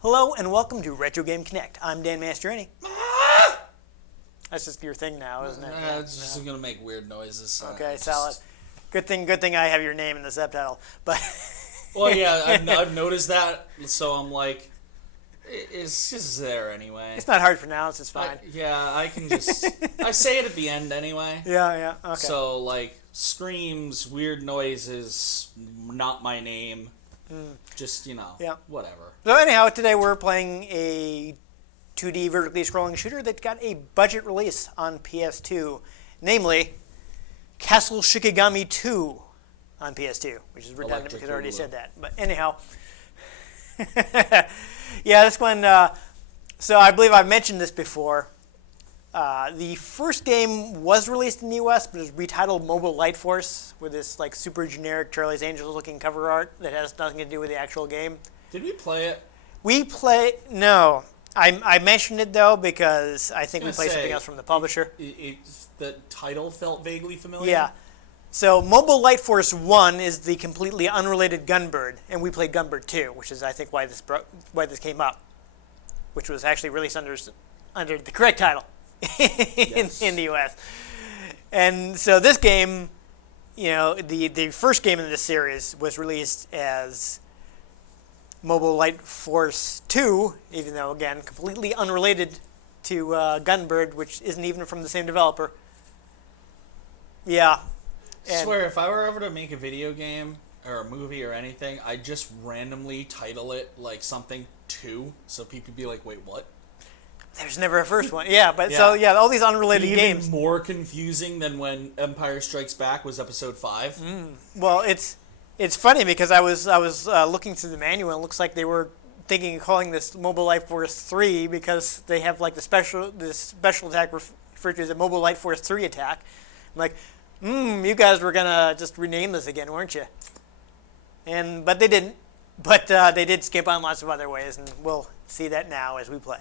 Hello and welcome to Retro Game Connect. I'm Dan Mastriani. That's just your thing now, isn't it? It's just gonna make weird noises. So okay, solid. Good thing I have your name in the subtitle. But well, yeah, I've noticed that, so I'm like, it's just there anyway. It's not hard to pronounce. It's fine. I can just I say it at the end anyway. Yeah. Okay. So like screams, weird noises, not my name. Just whatever. So anyhow, today we're playing a 2D vertically scrolling shooter that got a budget release on PS2, namely Castle Shikigami 2 on PS2, which is redundant because I already said that. But anyhow, yeah, this one. So I believe I've mentioned this before. The first game was released in the U.S., but it was retitled Mobile Light Force with this like super generic Charlie's Angels looking cover art that has nothing to do with the actual game. Did we play it? No. I mentioned it though because I think we played something else from the publisher. The title felt vaguely familiar. Yeah. So Mobile Light Force 1 is the completely unrelated Gunbird, and we played Gunbird 2, which is I think why this came up, which was actually released under the correct title. in the U.S. And so this game, the first game in this series was released as Mobile Light Force 2, even though, again, completely unrelated to Gunbird, which isn't even from the same developer. Yeah. I swear, if I were ever to make a video game or a movie or anything, I'd just randomly title it like something 2, so people be like, wait, what? There's never a first one. Yeah, but so all these unrelated games. Even more confusing than when Empire Strikes Back was episode 5. Well, it's funny because I was looking through the manual and it looks like they were thinking of calling this Mobile Light Force 3 because they have like the special attack referred to as a Mobile Light Force 3 attack. I'm like, you guys were gonna just rename this again, weren't you? But they didn't. But they did skip on lots of other ways, and we'll see that now as we play.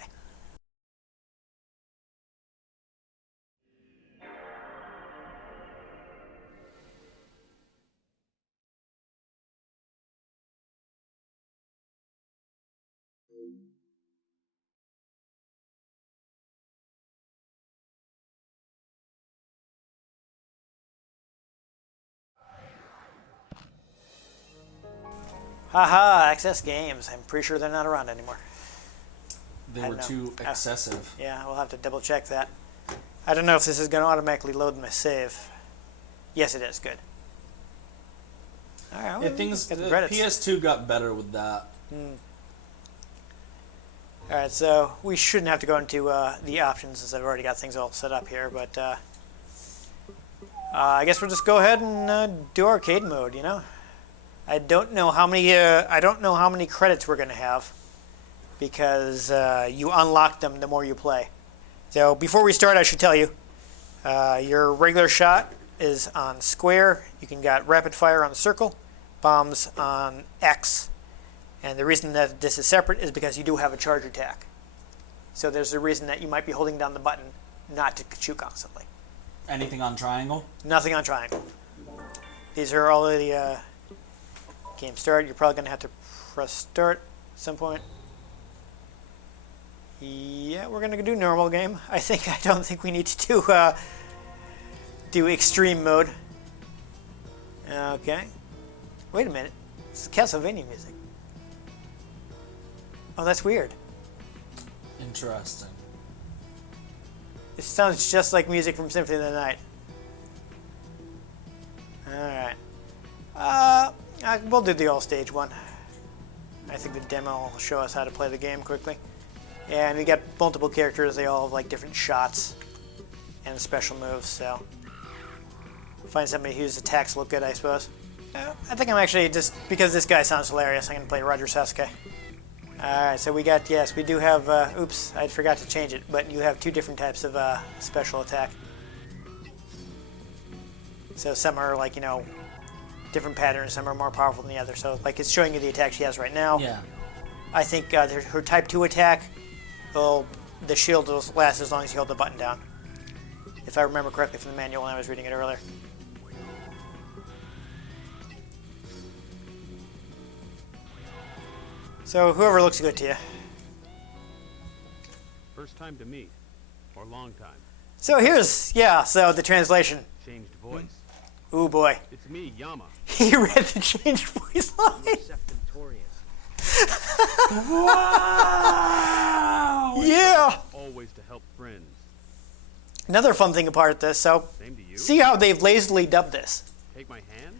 Haha, Access Games. I'm pretty sure they're not around anymore. They were too excessive. Yeah, we'll have to double check that. I don't know if this is going to automatically load my save. Yes, it is. Good. All right. The PS2 got better with that. All right, so we shouldn't have to go into the options since I've already got things all set up here. But I guess we'll just go ahead and do arcade mode. I don't know how many credits we're going to have because you unlock them the more you play. So before we start, I should tell you, your regular shot is on square. You can get rapid fire on circle, bombs on X. And the reason that this is separate is because you do have a charge attack. So there's a reason that you might be holding down the button not to shoot constantly. Anything on triangle? Nothing on triangle. These are all of the game start. You're probably going to have to press start at some point. Yeah, we're going to do normal game. I don't think we need to do extreme mode. Okay. Wait a minute. This is Castlevania music. Oh, that's weird. Interesting. It sounds just like music from Symphony of the Night. Alright. We'll do the all-stage one. I think the demo will show us how to play the game quickly. And we got multiple characters. They all have like different shots and special moves, so find somebody whose attacks look good, I suppose. I think I'm actually, just because this guy sounds hilarious, I'm going to play Roger Sasuke. Alright, so we do have, oops, I forgot to change it, but you have two different types of special attack. So some are like, different patterns, some are more powerful than the other. So like it's showing you the attack she has right now. Yeah. I think her type 2 attack, the shield will last as long as you hold the button down. If I remember correctly from the manual when I was reading it earlier. So whoever looks good to you. First time to meet, or long time. So here's, so the translation. Changed voice. Ooh boy. It's me, Yama. He read the changed voice line. Wow! Yeah! Always to help friends. Another fun thing about this, so Same to you. see how they've lazily dubbed this. Take my hand.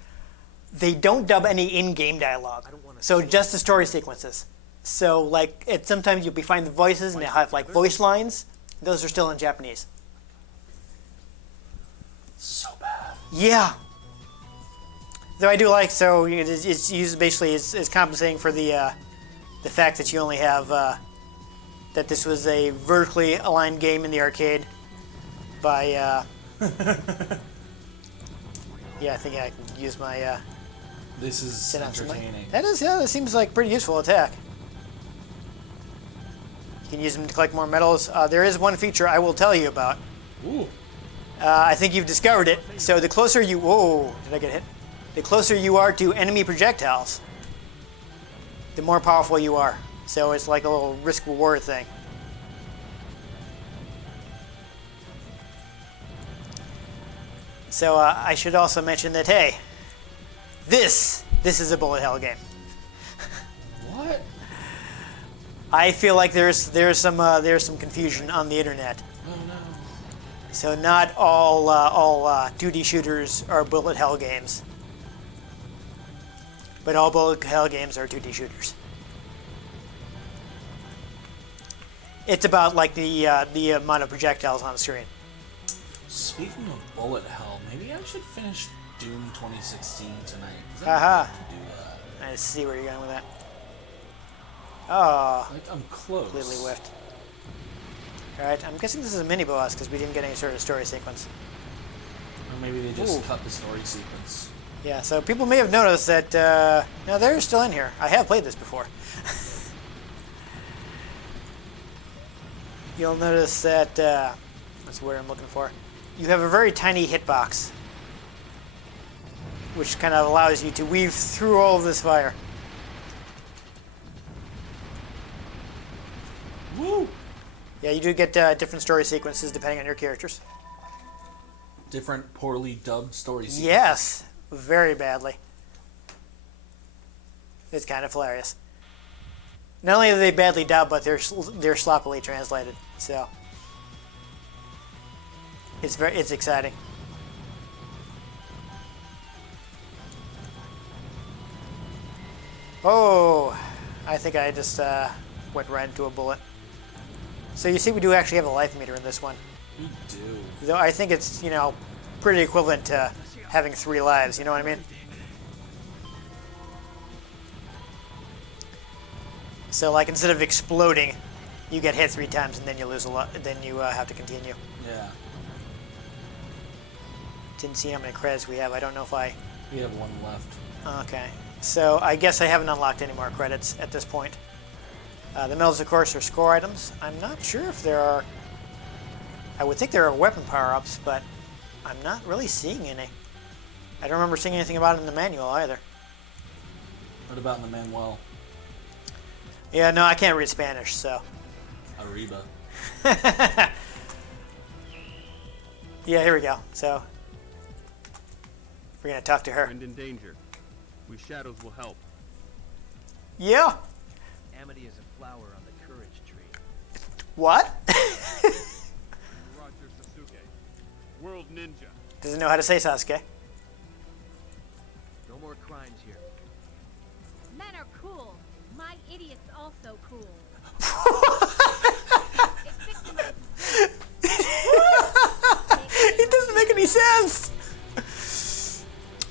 They don't dub any in-game dialogue. So just the story sequences. So like sometimes you'll be finding the voices and they have like voice lines. Those are still in Japanese. So bad. Yeah. Though I do like, so it's used basically as compensating for the fact that you only have that this was a vertically aligned game in the arcade by yeah, I think I can use my This is entertaining. that is, yeah, that seems like a pretty useful attack. You can use them to collect more medals. There is one feature I will tell you about. Ooh. I think you've discovered it. So the closer you... Whoa, did I get hit? The closer you are to enemy projectiles, the more powerful you are. So it's like a little risk-reward thing. So I should also mention that, hey, this is a bullet hell game. What? I feel like there's some confusion on the internet. Oh no. So not all 2D shooters are bullet hell games, but all bullet hell games are 2D shooters. It's about like the amount of projectiles on the screen. Speaking of bullet hell, maybe I should finish Doom 2016 tonight. 'Cause I Haha. need to do that. I see where you're going with that. Oh, Like I'm close. completely whiffed. Alright, I'm guessing this is a mini boss because we didn't get any sort of story sequence. Or maybe they just Ooh. cut the story sequence. Yeah, so people may have noticed that, no, they're still in here. I have played this before. You'll notice that, that's the word I'm looking for. You have a very tiny hitbox, which kind of allows you to weave through all of this fire. Woo! Yeah, you do get different story sequences depending on your characters. Different poorly dubbed story sequences. Yes, very badly. It's kind of hilarious. Not only are they badly dubbed, but they're sloppily translated. So it's exciting. Oh, I think I just went right into a bullet. So you see, we do actually have a life meter in this one. We do. Though I think it's, pretty equivalent to having 3 lives, you know what I mean? So like instead of exploding, you get hit 3 times and then you lose a lot, then you have to continue. Yeah. Didn't see how many credits we have. I don't know if I... We have 1 left. Okay. So I guess I haven't unlocked any more credits at this point. The medals, of course, are score items. I'm not sure if there are... I would think there are weapon power-ups, but I'm not really seeing any. I don't remember seeing anything about it in the manual either. What about in the manual? Yeah, no, I can't read Spanish, so... Arriba. Yeah, here we go. So, we're going to talk to her. Friend in danger. We shadows will help. Yeah. Amity is a flower on the courage tree. What? Roger Sasuke. World Ninja. Doesn't know how to say Sasuke. No more crimes here. Men are cool. My idiot's also cool. It doesn't make any sense.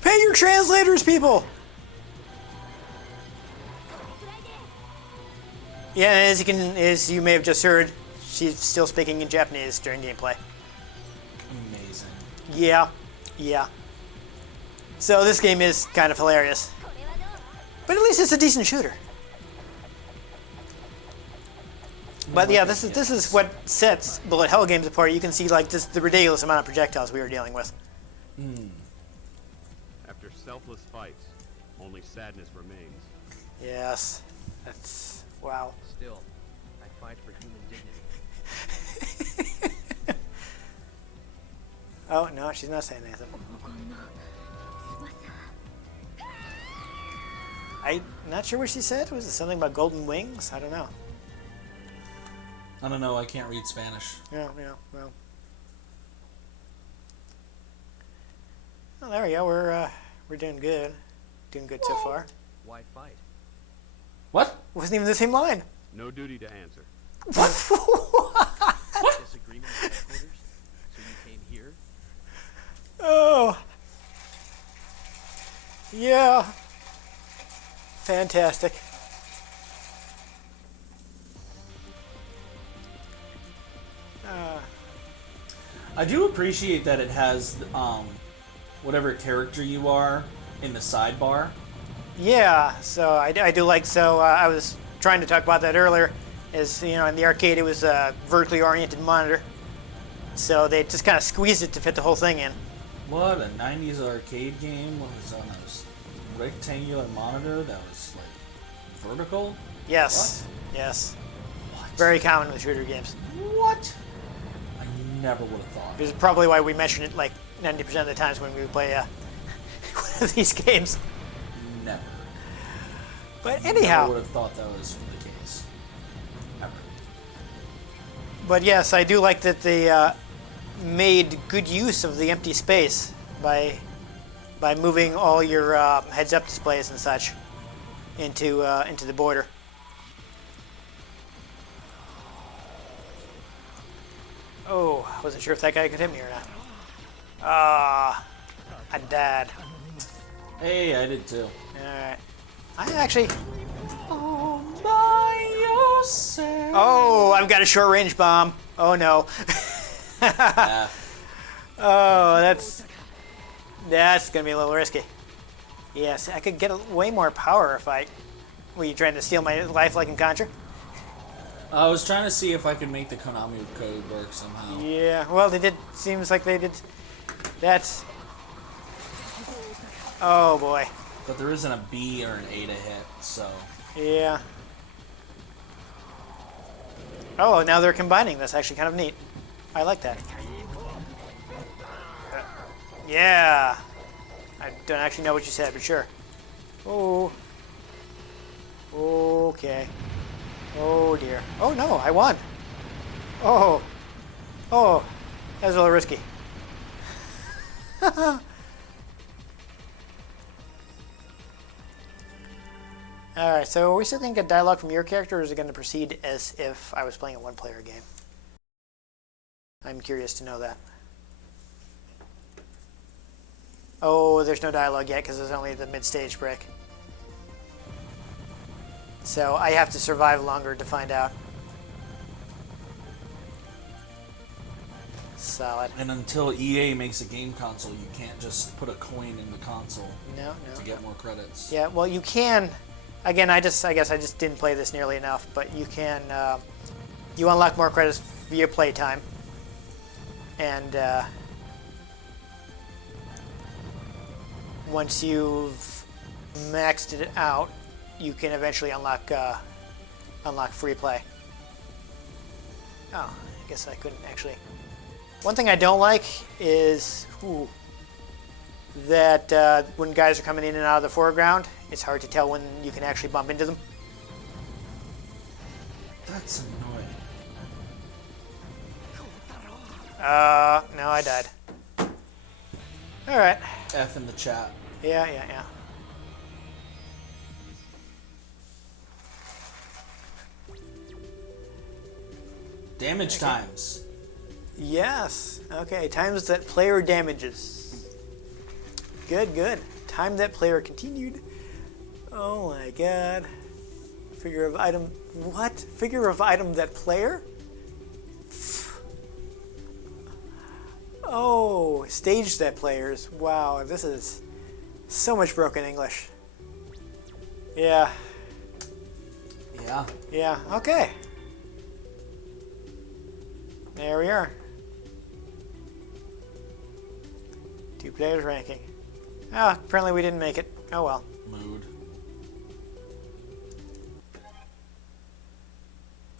Pay your translators, people. Yeah, as you may have just heard, she's still speaking in Japanese during gameplay. Amazing. Yeah. So this game is kind of hilarious, but at least it's a decent shooter. But yeah, this is what sets bullet hell games apart. You can see like just the ridiculous amount of projectiles we were dealing with. After selfless fights, only sadness remains. Yes. That's wow. Still, I fight for human dignity. Oh no, she's not saying anything. I'm not sure what she said. Was it something about golden wings? I don't know. I don't know. I can't read Spanish. Yeah, yeah, well. Well, there we go. We're doing good. Doing good so far. Why fight? What? Wasn't even the same line. No duty to answer. Disagreement at headquarters? So you came here? Oh. Yeah. Fantastic. I do appreciate that it has whatever character you are in the sidebar. Yeah, so I do like, so I was trying to talk about that earlier, is, you know, in the arcade it was a vertically oriented monitor, so they just kind of squeezed it to fit the whole thing in. What, a 90s arcade game was on a rectangular monitor that was like vertical? Yes, yes. What? Very common with shooter games. What? I never would have thought. This is probably why we mention it like 90% of the times when we play one of these games. Never. But Never anyhow, would have thought that was the case. Ever. but yes, I do like that they made good use of the empty space by moving all your heads-up displays and such into the border. Oh, I wasn't sure if that guy could hit me or not. Ah, I died. Hey, I did too. Alright. I actually... All by yourself. Oh, I've got a short-range bomb. Oh, no. F. Oh, that's going to be a little risky. Yes, I could get way more power if I... Were you trying to steal my life like in Contra? I was trying to see if I could make the Konami code work somehow. Yeah, well, they did. Seems like they did. That's... Oh, boy. But there isn't a B or an A to hit, so... Yeah. Oh, now they're combining. That's actually kind of neat. I like that. Yeah. I don't actually know what you said, but sure. Oh. Okay. Oh, dear. Oh, no, I won. Oh. Oh. That was a little risky. Alright, so are we still going to get dialogue from your character, or is it going to proceed as if I was playing a one-player game? I'm curious to know that. Oh, there's no dialogue yet because it's only the mid-stage break. So I have to survive longer to find out. Solid. And until EA makes a game console, you can't just put a coin in the console No. to get more credits. Yeah, well, you can. Again, I guess I just didn't play this nearly enough, but you can. You unlock more credits via playtime, and once you've maxed it out, you can eventually unlock free play. Oh, I guess I couldn't actually. One thing I don't like is that when guys are coming in and out of the foreground, it's hard to tell when you can actually bump into them. That's annoying. No, I died. All right. F in the chat. Yeah. Damage times. Yes. Okay, times that player damages. Good. Time that player continued. Oh my god. Figure of item. What? Figure of item that player? Oh, stage that players. Wow, this is so much broken English. Yeah. Yeah. Okay. There we are. 2 players ranking. Ah, apparently we didn't make it. Oh well. Mood.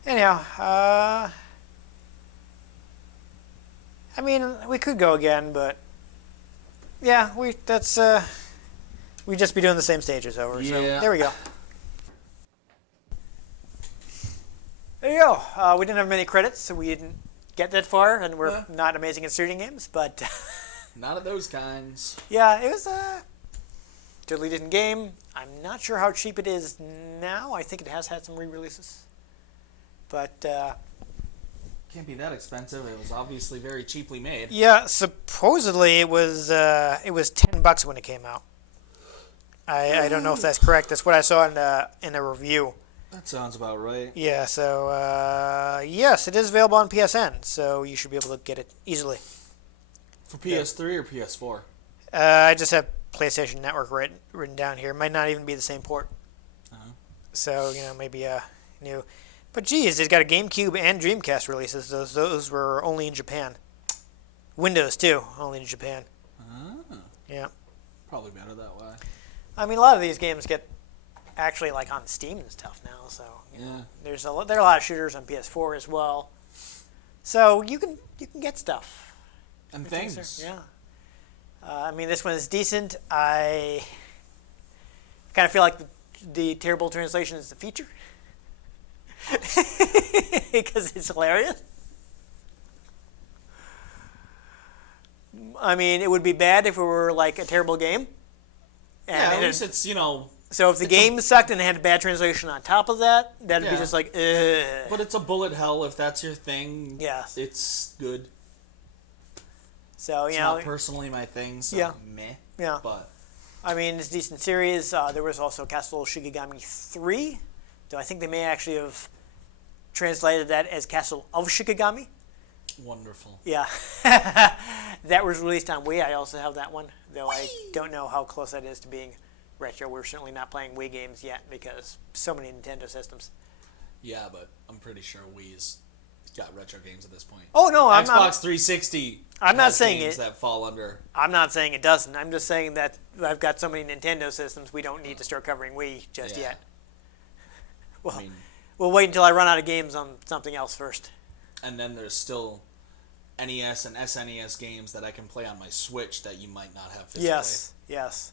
Anyhow, I mean, we could go again, but yeah, we'd just be doing the same stages over. So Yeah. there we go. There you go. We didn't have many credits, so we didn't get that far, and we're Yeah. not amazing at shooting games, but Not of those kinds. yeah, it was a totally decent game. I'm not sure how cheap it is now. I think it has had some re-releases, but Can't be that expensive. It was obviously very cheaply made. yeah, supposedly it was $10 when it came out. I don't know if that's correct. That's what I saw in a review. That sounds about right. Yeah, so yes, it is available on PSN, so you should be able to get it easily. For PS3 or PS4? I just have PlayStation Network written down here. It might not even be the same port. Uh-huh. So, maybe new. But geez, it's got a GameCube and Dreamcast releases. Those were only in Japan. Windows, too, only in Japan. Ah, Yeah. probably better that way. I mean, a lot of these games get actually like on Steam and stuff now. So Yeah. there are a lot of shooters on PS4 as well. So you can get stuff. And Things things. yeah. I mean, this one is decent. I kind of feel like the terrible translation is the feature. Because it's hilarious. I mean, it would be bad if it were like a terrible game. Yeah, at And least it's, so if the game sucked and it had a bad translation on top of that, that'd be Yeah. just like, ugh. but it's a bullet hell if that's your thing. Yes. It's good. So, It's you know, not personally my thing, so Yeah. meh. yeah. But I mean, it's a decent series. There was also Castle Shikigami 3, though I think they may actually have translated that as Castle of Shikigami. wonderful. Yeah. That was released on Wii. I also have that one, though I don't know how close that is to being retro. We're certainly not playing Wii games yet because so many Nintendo systems. Yeah, but I'm pretty sure Wii's got retro games at this point. Oh, no, I'm Xbox not. 360 I'm not has saying games it- that fall under. I'm not saying it doesn't. I'm just saying that I've got so many Nintendo systems, we don't need to start covering Wii just Yeah. yet. Well, I mean, we'll wait until I run out of games on something else first. and then there's still NES and SNES games that I can play on my Switch that you might not have physically. Yes.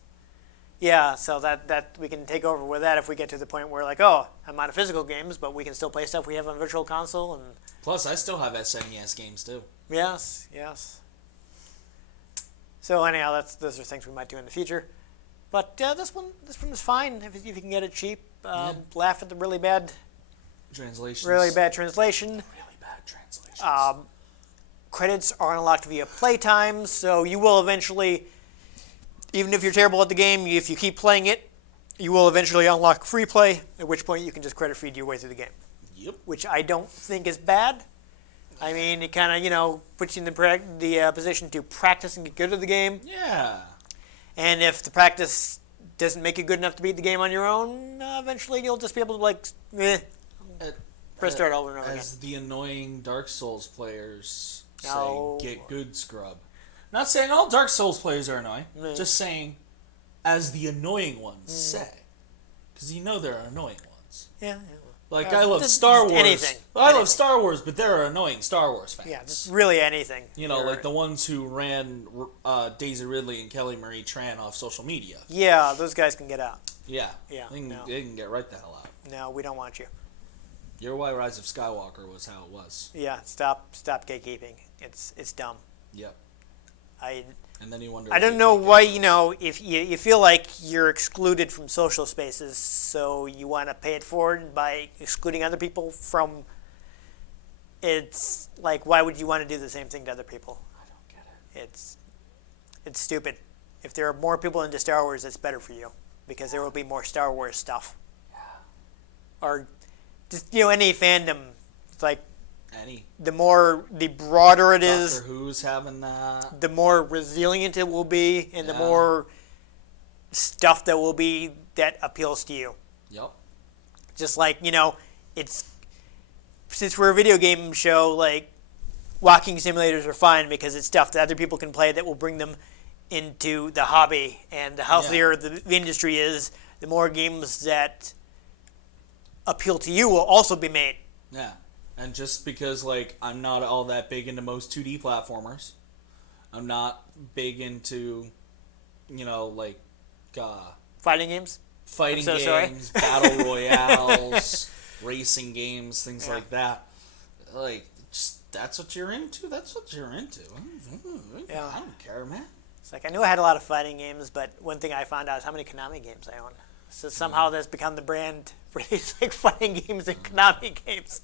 Yeah, so that we can take over with that if we get to the point where like, oh, I'm out of physical games, but we can still play stuff we have on Virtual Console and Plus, I still have SNES games too. yes. So anyhow, those are things we might do in the future. But this one is fine if you can get it cheap. Laugh at the really bad Translations. translation. Really bad translations. Credits are unlocked via playtime, so you will eventually, even if you're terrible at the game, if you keep playing it, you will eventually unlock free play, at which point you can just credit feed your way through the game, Yep. which I don't think is bad. I mean, it kind of, puts you in the position to practice and get good at the game, Yeah. and if the practice doesn't make you good enough to beat the game on your own, eventually you'll just be able to, press start over and over again. As the annoying Dark Souls players No. say, get good, scrub. Not saying all Dark Souls players are annoying. No. Just saying, as the annoying ones say. Because there are annoying ones. Yeah. Like, I love Star just Wars. anything. I Anything. love Star Wars, but there are annoying Star Wars fans. Yeah, just really anything. Like the ones who ran Daisy Ridley and Kelly Marie Tran off social media. Yeah, those guys can get out. Yeah. Yeah, no. They can get right the hell out. No, we don't want you. You're why Rise of Skywalker was how it was. Yeah, stop gatekeeping. It's dumb. Yep. And then you wonder. I don't know why, if you feel like you're excluded from social spaces, so you want to pay it forward by excluding other people from. It's like, why would you want to do the same thing to other people? I don't get it. It's stupid. If there are more people into Star Wars, it's better for you because there will be more Star Wars stuff. Yeah. Or just any fandom. It's like Any. the broader it is, Doctor Who's having that. the more resilient it will be, and the Yeah. more stuff that will be that appeals to you. Yep. Just like, it's since we're a video game show, like walking simulators are fine because it's stuff that other people can play that will bring them into the hobby. And the healthier the industry is, the more games that appeal to you will also be made. Yeah, and just because like I'm not all that big into most 2D platformers, I'm not big into, like Fighting games? fighting I'm so sorry. games, battle royales, racing games, things Yeah. like that. Like, just, that's what you're into. That's what you're into. Yeah. I don't care, man. It's like I knew I had a lot of fighting games, but one thing I found out is how many Konami games I own. So somehow that's become the brand for these like fighting games and Konami games.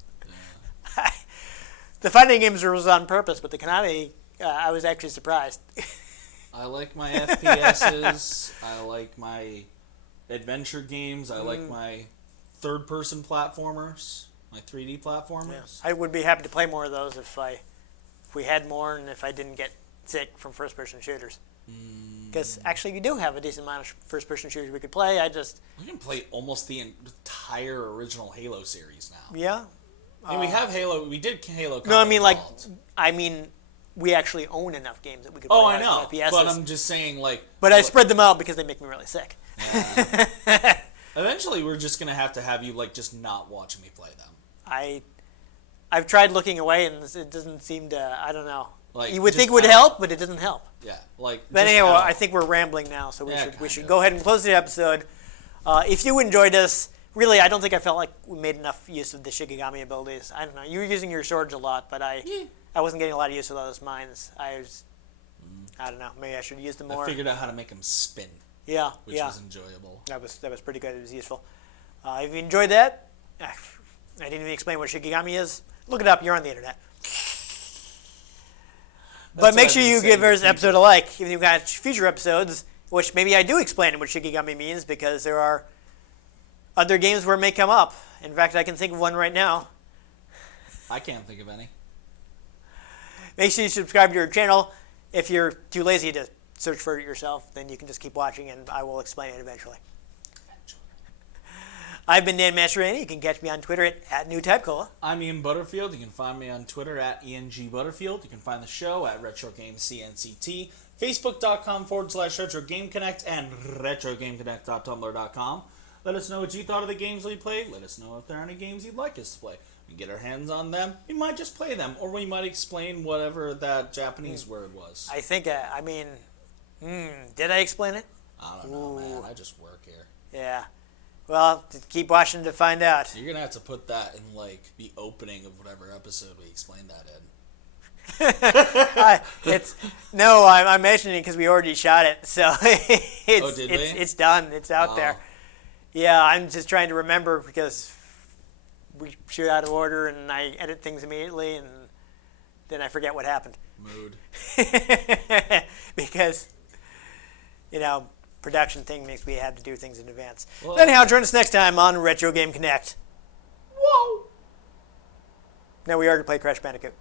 The fighting games was on purpose, but the Konami, I was actually surprised. I like my FPSs. I like my adventure games. I like my third-person platformers, my 3D platformers. I would be happy to play more of those if we had more and if I didn't get sick from first-person shooters. Because actually, you do have a decent amount of first-person shooters we could play. We can play almost the entire original Halo series now. Yeah. I mean, we have Halo. We did Halo. No, I Combat mean, Evolved. we actually own enough games that we could play. Oh, I on know. FPSs. But I'm just saying, like. But I spread them out because they make me really sick. Yeah. Eventually, we're just gonna have you like just not watching me play them. I've tried looking away, and it doesn't seem to. I don't know. Like, You would just think it would out. help, but it doesn't help. Yeah, like. But just anyway, out. I think we're rambling now, so we Yeah, should kind of. go ahead and close the episode. If you enjoyed this, really, I don't think I felt like we made enough use of the Shikigami abilities. I don't know. You were using your swords a lot, but I wasn't getting a lot of use of those mines. I don't know. Maybe I should use them more. I figured out how to make them spin, Yeah, which yeah. was enjoyable. That was pretty good. It was useful. If you enjoyed that, I didn't even explain what Shikigami is. Look it up. You're on the internet. But what make I've sure been you saying give to this people. episode a like if you've got future episodes, which maybe I do explain what Shikigami means because there are other games where it may come up. In fact, I can think of one right now. I can't think of any. Make sure you subscribe to your channel. If you're too lazy to search for it yourself, then you can just keep watching and I will explain it eventually. I've been Dan Mastriani. You can catch me on Twitter at NewTypeCola. I'm Ian Butterfield. You can find me on Twitter at ENGButterfield. You can find the show at RetroGamesCNCT, Facebook.com/RetroGameConnect, and RetroGameConnect.tumblr.com. Let us know what you thought of the games we played. Let us know if there are any games you'd like us to play. We get our hands on them. We might just play them, or we might explain whatever that Japanese word was. I think, did I explain it? I don't know, man. I just work here. Yeah. Well, keep watching to find out. You're going to have to put that in, like, the opening of whatever episode we explained that in. I'm mentioning it because we already shot it, so Did we? it's done. It's out there. Yeah, I'm just trying to remember because we shoot out of order and I edit things immediately and then I forget what happened. Mood. Because, production thing makes me have to do things in advance. Well- But anyhow, join us next time on Retro Game Connect. Whoa! No, we already played Crash Bandicoot.